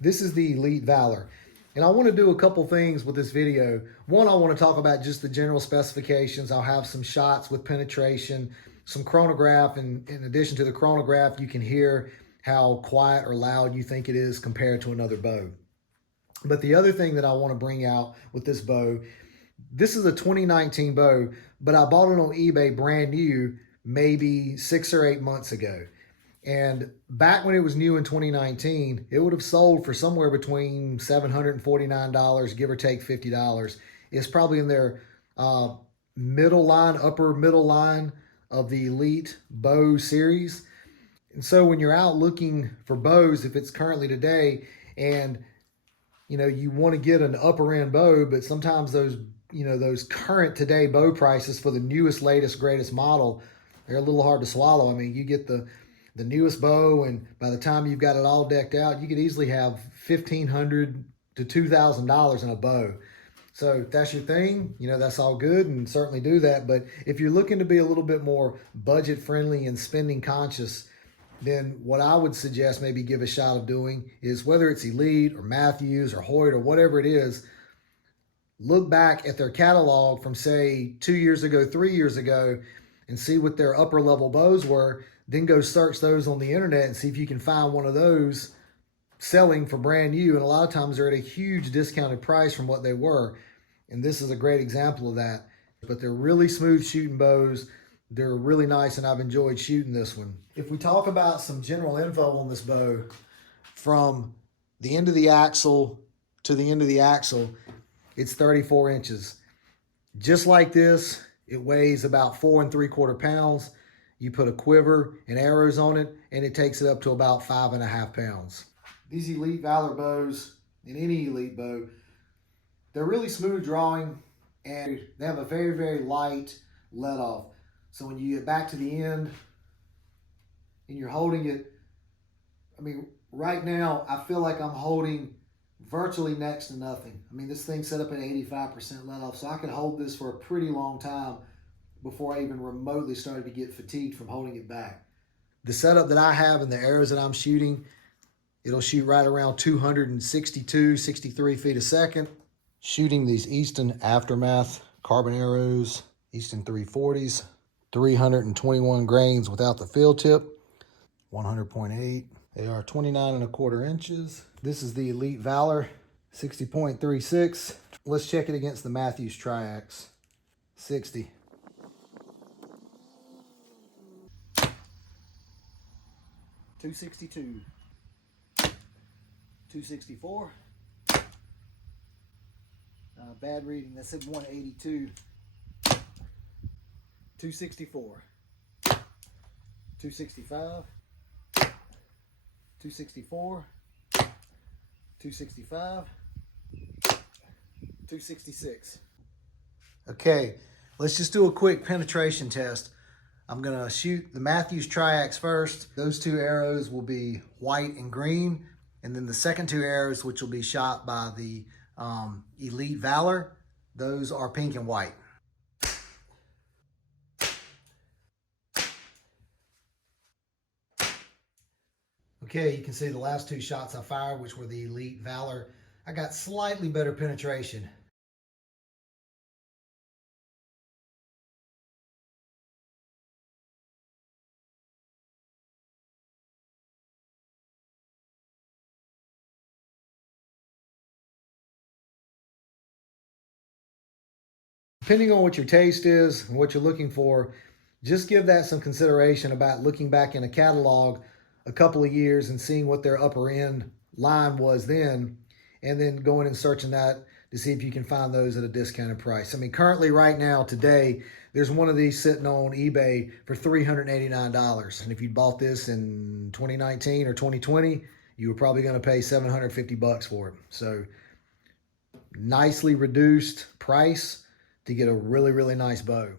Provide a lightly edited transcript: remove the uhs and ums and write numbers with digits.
This is the Elite Valor. And I want to do a couple things with this video. One, I want to talk about just the general specifications. I'll have some shots with penetration, some chronograph, and in addition to the chronograph, you can hear how quiet or loud you think it is compared to another bow. But the other thing that I want to bring out with this bow, this is a 2019 bow, but I bought it on eBay brand new maybe 6 or 8 months ago. And back when it was new in 2019, it would have sold for somewhere between $749, give or take $50. It's probably in their middle line, upper middle line of the Elite bow series. And so when you're out looking for bows, if it's currently today, and you want to get an upper end bow, but sometimes those current today bow prices for the newest, latest, greatest model, they're a little hard to swallow. I mean, you get the newest bow, and by the time you've got it all decked out, you could easily have $1,500 to $2,000 in a bow. So if that's your thing, that's all good, and certainly do that. But if you're looking to be a little bit more budget friendly and spending conscious, then what I would suggest maybe give a shot of doing is, whether it's Elite or Matthews or Hoyt or whatever it is, look back at their catalog from, say, 2 years ago, 3 years ago, and see what their upper level bows were. Then go search those on the internet and see if you can find one of those selling for brand new. And a lot of times they're at a huge discounted price from what they were. And this is a great example of that. But they're really smooth shooting bows. They're really nice, and I've enjoyed shooting this one. If we talk about some general info on this bow, from the end of the axle to the end of the axle, it's 34 inches. Just like this, it weighs about 4 3/4 pounds. You put a quiver and arrows on it, and it takes it up to about 5.5 pounds. These Elite Valor bows, and any Elite bow, they're really smooth drawing, and they have a very, very light let off. So when you get back to the end and you're holding it, I mean, right now, I feel like I'm holding virtually next to nothing. I mean, this thing's set up at 85% let off, so I could hold this for a pretty long time before I even remotely started to get fatigued from holding it back. The setup that I have and the arrows that I'm shooting, it'll shoot right around 262, 63 feet a second. Shooting these Easton Aftermath carbon arrows, Easton 340s, 321 grains without the field tip, 100.8. They are 29 1/4 inches. This is the Elite Valor, 60.36. Let's check it against the Matthews Triax, 60. 262, 264. Bad reading. That said 182. 264. 265. 264. 265. 266. Okay, let's just do a quick penetration test. I'm gonna shoot the Matthews Triax first. Those two arrows will be white and green. And then the second two arrows, which will be shot by the Elite Valor, those are pink and white. Okay, you can see the last two shots I fired, which were the Elite Valor, I got slightly better penetration. Depending on what your taste is and what you're looking for, just give that some consideration about looking back in a catalog a couple of years and seeing what their upper end line was then, and then going and searching that to see if you can find those at a discounted price. I mean, currently right now, today, there's one of these sitting on eBay for $389. And if you bought this in 2019 or 2020, you were probably going to pay $750 for it. So nicely reduced price to get a really, really nice bow.